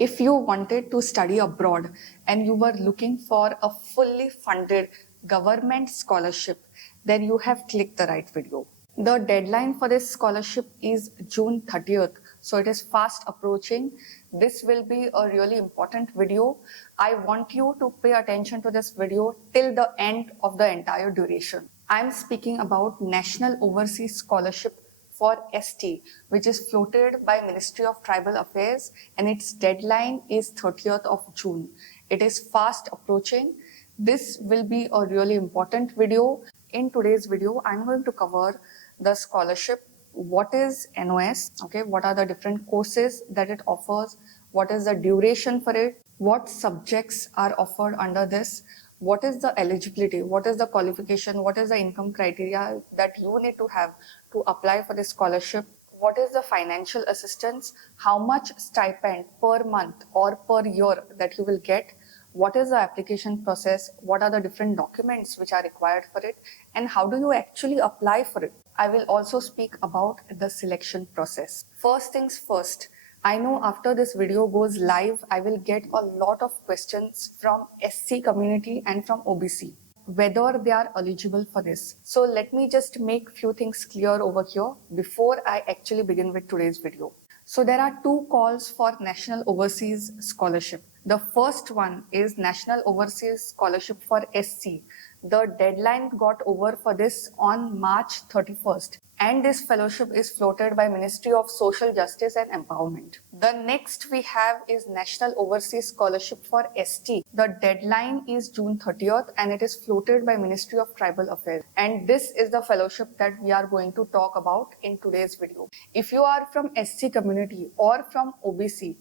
If you wanted to study abroad and you were looking for a fully funded government scholarship, then you have clicked the right video. The deadline for this scholarship is June 30th, so it is fast approaching. This will be a really important video. I want you to pay attention to this video till the end of the entire duration. I am speaking about National Overseas Scholarship for ST, which is floated by Ministry of Tribal Affairs, and its deadline is 30th of June. It is fast approaching. This will be a really important video. In today's video, I'm going to cover the scholarship. What is NOS? Okay, what are the different courses that it offers? What is the duration for it? What subjects are offered under this? What is the eligibility? What is the qualification? What is the income criteria that you need to have to apply for this scholarship? What is the financial assistance? How much stipend per month or per year that you will get? What is the application process? What are the different documents which are required for it? And how do you actually apply for it? I will also speak about the selection process. First things first, I know after this video goes live, I will get a lot of questions from SC community and from OBC, whether they are eligible for this. So let me just make few things clear over here before I actually begin with today's video. So there are two calls for National Overseas Scholarship. The first one is National Overseas Scholarship for SC. The deadline got over for this on March 31st. And this fellowship is floated by Ministry of Social Justice and Empowerment. The next we have is National Overseas Scholarship for ST. The deadline is June 30th and it is floated by Ministry of Tribal Affairs. And this is the fellowship that we are going to talk about in today's video. If you are from SC community or from OBC,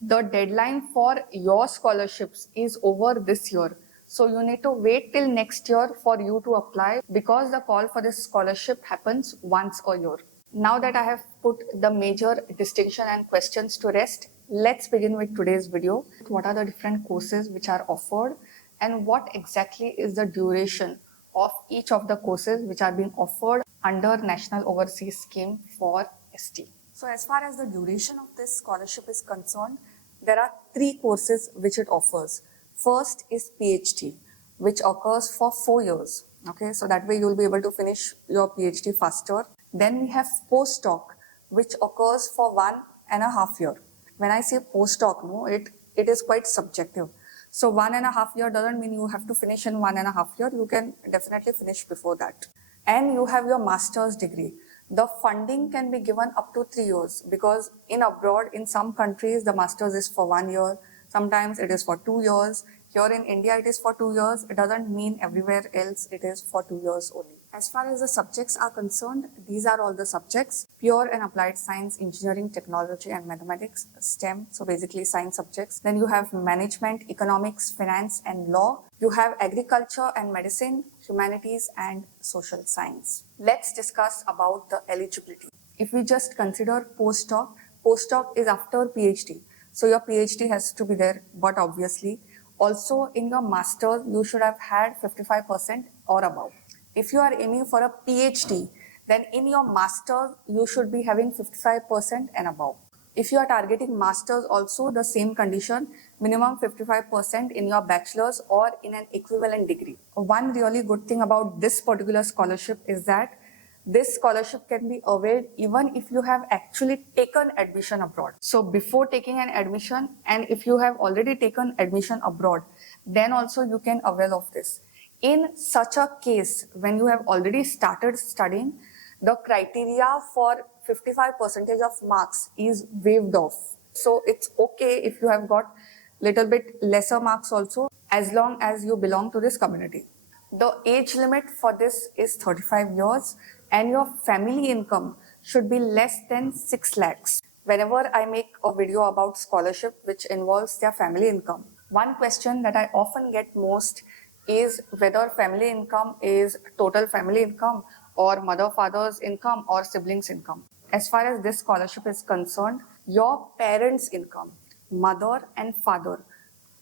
the deadline for your scholarships is over this year. So you need to wait till next year for you to apply because the call for this scholarship happens once a year. Now that I have put the major distinction and questions to rest, let's begin with today's video. What are the different courses which are offered and what exactly is the duration of each of the courses which are being offered under National Overseas Scheme for ST. So as far as the duration of this scholarship is concerned, there are three courses which it offers. First is PhD, which occurs for 4 years. Okay, so that way you will be able to finish your PhD faster. Then we have postdoc, which occurs for 1.5 years. When I say postdoc, no, it is quite subjective. So 1.5 years doesn't mean you have to finish in 1.5 years. You can definitely finish before that. And you have your master's degree. The funding can be given up to 3 years because in abroad, in some countries, the master's is for 1 year. Sometimes it is for 2 years. Here in India, it is for 2 years. It doesn't mean everywhere else it is for 2 years only. As far as the subjects are concerned, these are all the subjects: pure and applied science, engineering, technology, and mathematics, STEM. So basically science subjects. Then you have management, economics, finance, and law. You have agriculture and medicine, humanities, and social science. Let's discuss about the eligibility. If we just consider postdoc, postdoc is after PhD. So your PhD has to be there, but obviously also in your master's, you should have had 55% or above. If you are aiming for a PhD, then in your master's, you should be having 55% and above. If you are targeting master's also, the same condition, minimum 55% in your bachelor's or in an equivalent degree. One really good thing about this particular scholarship is that this scholarship can be availed even if you have actually taken admission abroad. So before taking an admission, and if you have already taken admission abroad, then also you can avail of this. In such a case, when you have already started studying, the criteria for 55% of marks is waived off. So it's okay if you have got little bit lesser marks also, as long as you belong to this community. The age limit for this is 35 years and your family income should be less than 6 lakhs. Whenever I make a video about scholarship which involves their family income, one question that I often get most is whether family income is total family income or mother, father's income or siblings' income. As far as this scholarship is concerned, your parents' income, mother and father,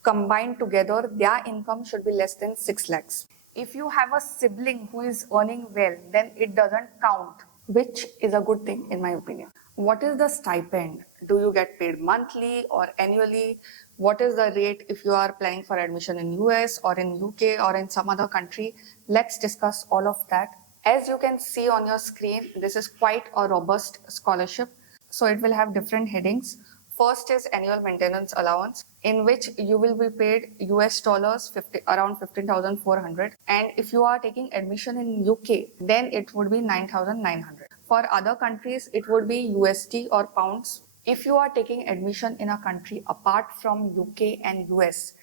combined together, their income should be less than 6 lakhs. If you have a sibling who is earning well, then it doesn't count, which is a good thing in my opinion. What is the stipend? Do you get paid monthly or annually? What is the rate if you are planning for admission in US or in UK or in some other country? Let's discuss all of that. As you can see on your screen, this is quite a robust scholarship. So it will have different headings. First is annual maintenance allowance, in which you will be paid US dollars around 15,400. And if you are taking admission in UK, then it would be 9,900. For other countries, it would be USD or pounds. If you are taking admission in a country apart from UK and US,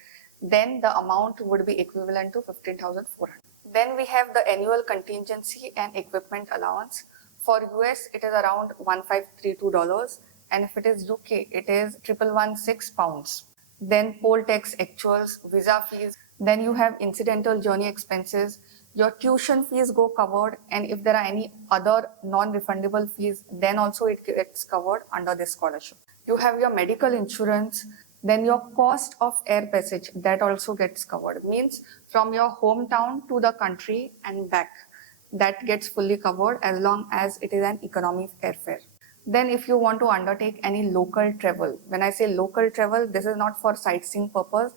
then the amount would be equivalent to 15,400. Then we have the annual contingency and equipment allowance. For US, it is around $1,532, and if it is UK, it is 1,116 pounds. Then poll tax actuals, visa fees. Then you have incidental journey expenses. Your tuition fees go covered, and if there are any other non-refundable fees, then also it gets covered under this scholarship. You have your medical insurance. Then your cost of air passage, that also gets covered. Means from your hometown to the country and back, that gets fully covered as long as it is an economic airfare. Then if you want to undertake any local travel, when I say local travel, this is not for sightseeing purpose.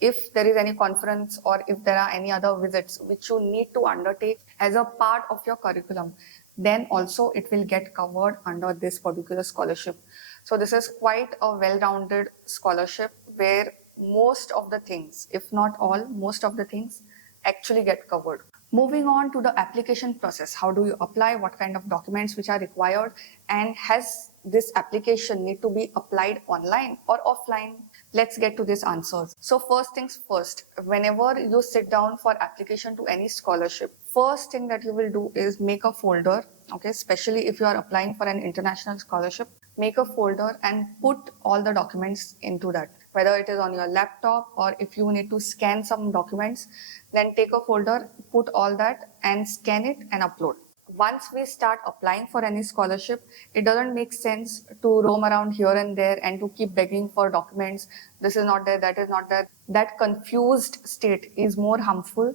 If there is any conference or if there are any other visits which you need to undertake as a part of your curriculum, then also it will get covered under this particular scholarship. So this is quite a well-rounded scholarship where most of the things, if not all, most of the things actually get covered. Moving on to the application process. How do you apply? What kind of documents which are required? And has this application need to be applied online or offline? Let's get to these answers. So first things first, whenever you sit down for application to any scholarship, first thing that you will do is make a folder, okay, especially if you are applying for an international scholarship, make a folder and put all the documents into that. Whether it is on your laptop or if you need to scan some documents, then take a folder, put all that and scan it and upload. Once we start applying for any scholarship, it doesn't make sense to roam around here and there and to keep begging for documents. This is not there, that is not there. That confused state is more harmful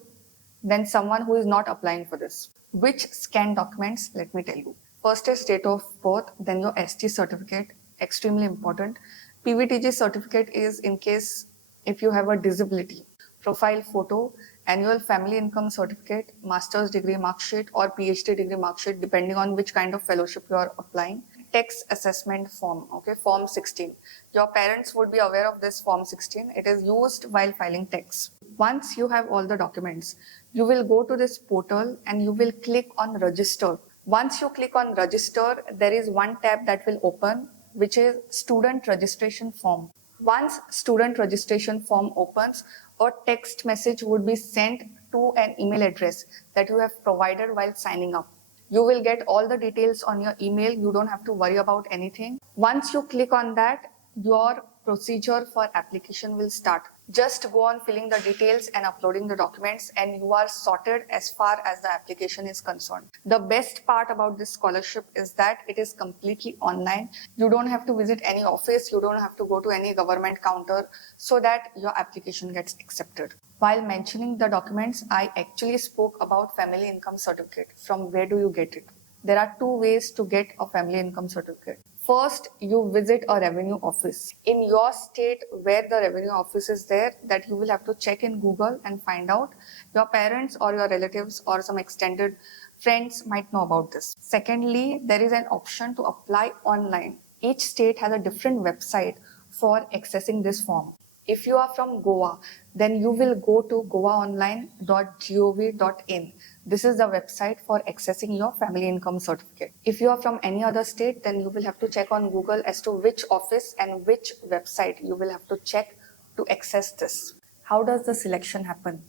than someone who is not applying for this. Which scanned documents? Let me tell you. First is date of birth, then your ST certificate, extremely important. PVTG certificate is in case if you have a disability. Profile photo, annual family income certificate, master's degree mark sheet or PhD degree mark sheet, depending on which kind of fellowship you are applying. Tax assessment form, okay, form 16. Your parents would be aware of this form 16. It is used while filing tax. Once you have all the documents, you will go to this portal and you will click on register. Once you click on register, there is one tab that will open, which is student registration form. Once student registration form opens, a text message would be sent to an email address that you have provided while signing up. You will get all the details on your email. You don't have to worry about anything. Once you click on that, your procedure for application will start. Just go on filling the details and uploading the documents and you are sorted as far as the application is concerned. The best part about this scholarship is that it is completely online. You don't have to visit any office. You don't have to go to any government counter so that your application gets accepted. While mentioning the documents, I actually spoke about family income certificate. From where do you get it? There are two ways to get a family income certificate. First, you visit a revenue office. In your state where the revenue office is there, that you will have to check in Google and find out. Your parents or your relatives or some extended friends might know about this. Secondly, there is an option to apply online. Each state has a different website for accessing this form. If you are from Goa, then you will go to goaonline.gov.in. This is the website for accessing your family income certificate. If you are from any other state, then you will have to check on Google as to which office and which website you will have to check to access this. How does the selection happen?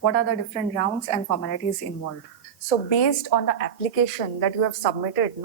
What are the different rounds and formalities involved? So based on the application that you have submitted,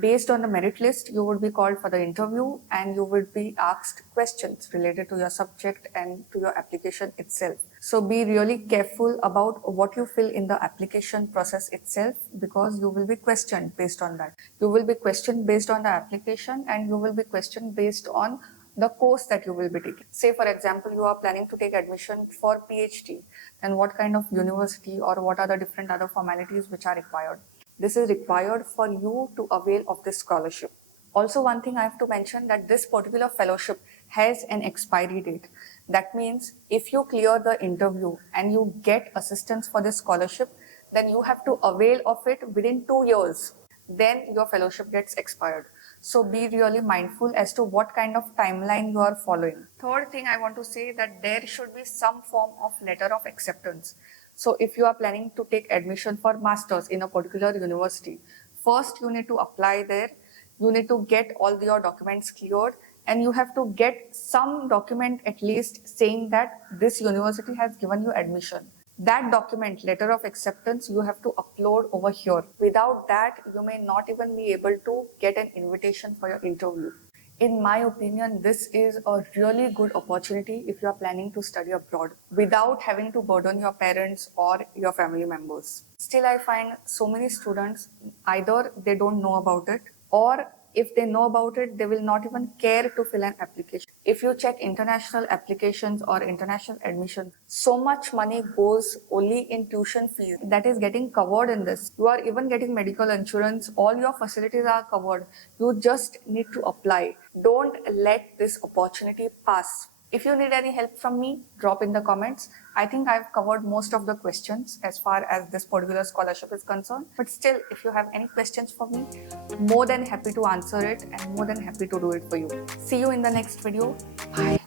based on the merit list, you would be called for the interview and you would be asked questions related to your subject and to your application itself. So be really careful about what you fill in the application process itself because you will be questioned based on that. You will be questioned based on the application and you will be questioned based on the course that you will be taking. Say for example, you are planning to take admission for PhD, and what kind of university or what are the different other formalities which are required. This is required for you to avail of this scholarship. Also, one thing I have to mention that this particular fellowship has an expiry date. That means if you clear the interview and you get assistance for this scholarship, then you have to avail of it within 2 years. Then your fellowship gets expired. So be really mindful as to what kind of timeline you are following. Third thing I want to say that there should be some form of letter of acceptance. So if you are planning to take admission for masters in a particular university, first you need to apply there, you need to get all your documents cleared, and you have to get some document at least saying that this university has given you admission. That document, letter of acceptance, you have to upload over here. Without that, you may not even be able to get an invitation for your interview. In my opinion, this is a really good opportunity if you are planning to study abroad without having to burden your parents or your family members. Still, I find so many students either they don't know about it, or if they know about it, they will not even care to fill an application. If you check international applications or international admissions, so much money goes only in tuition fees that is getting covered in this. You are even getting medical insurance, all your facilities are covered. You just need to apply. Don't let this opportunity pass. If you need any help from me, drop in the comments. I think I've covered most of the questions as far as this particular scholarship is concerned. But still, if you have any questions for me, more than happy to answer it and more than happy to do it for you. See you in the next video. Bye.